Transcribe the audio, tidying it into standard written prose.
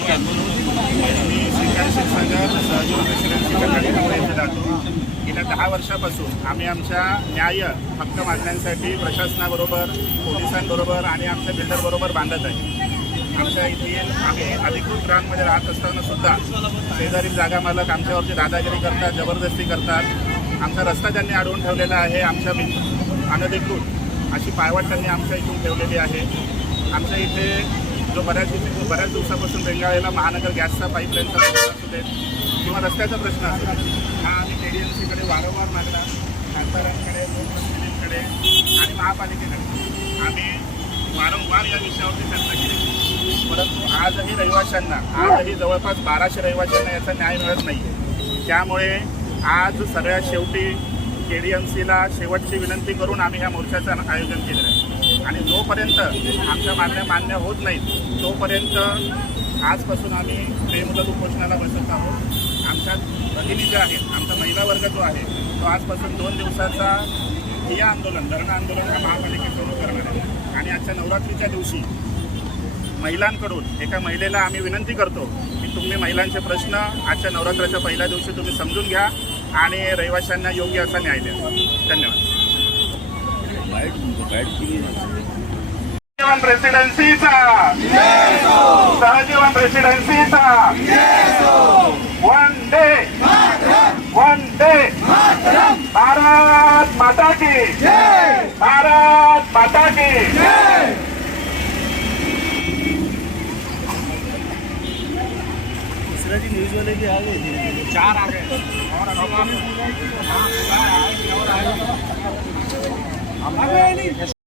मी श्रीकांत क्षीरसागर सहजीवन रेसिडेन्सी कल्याणीनगर येथे राहतो. गेल्या 10 वर्षापासून आम्ही आमच्या न्याय हक्क मागण्यांसाठी प्रशासनाबरोबर, पोलिसांबरोबर आणि आमच्या बिल्डरबरोबर बांधत आहे. आमच्या येथील आम्ही अधिकृत ग्राममध्ये राहत असताना सुद्धा शेजारील जागा मालक आमच्यावरती दादागिरी करतात, जबरदस्ती करतात. आमचा रस्ता त्यांनी अडवून ठेवलेला आहे. आमच्या अनधिकृत अशी पायवाट त्यांनी आमच्या इथून ठेवलेली आहे. आमच्या इथे जो बऱ्याच दिवसापासून रेंगाळलेला महानगर गॅसचा पाईपलाईनचा प्रश्न असू दे किंवा रस्त्याचा प्रश्न असू दे, हा आम्ही KDMCकडे वारंवार मागला. खासदारांकडे, लोकप्रतिनिधींकडे आणि महापालिकेकडे आम्ही वारंवार या विषयावरती चर्चा केली. परंतु आजही जवळपास 1200 रहिवाशांना याचा न्याय मिळत नाही आहे. त्यामुळे आज सगळ्यात शेवटी KDMCला शेवटची विनंती करून आम्ही ह्या मोर्चाचं आयोजन केलेलं आहे. आणि जोपर्यंत आमच्या मागण्या मान्य होत नाहीत तोपर्यंत आजपासून आम्ही बेमुदत उपोषणाला बसत आहोत. आमच्या भगिनी ज्या आहेत, आमचा महिला वर्ग जो आहे तो आजपासून 2 दिवसाचा ठिय्या आंदोलन, धरणं आंदोलन हा महापालिकेसमोर करणार आहे. आणि आजच्या नवरात्रीच्या दिवशी महिलांकडून एका महिलेला आम्ही विनंती करतो की तुम्ही महिलांचे प्रश्न आजच्या नवरात्राच्या पहिल्या दिवशी तुम्ही समजून घ्या आणि रहिवाशांना योग्य असा न्याय द्या. धन्यवाद. सहजीवन रेसिडेन्सीचा, सहजीवन रेसिडेन्सीचा वंदे भारत माता की, भारत माता की. न्यूज वाले भी आ गए, 4 आ गए और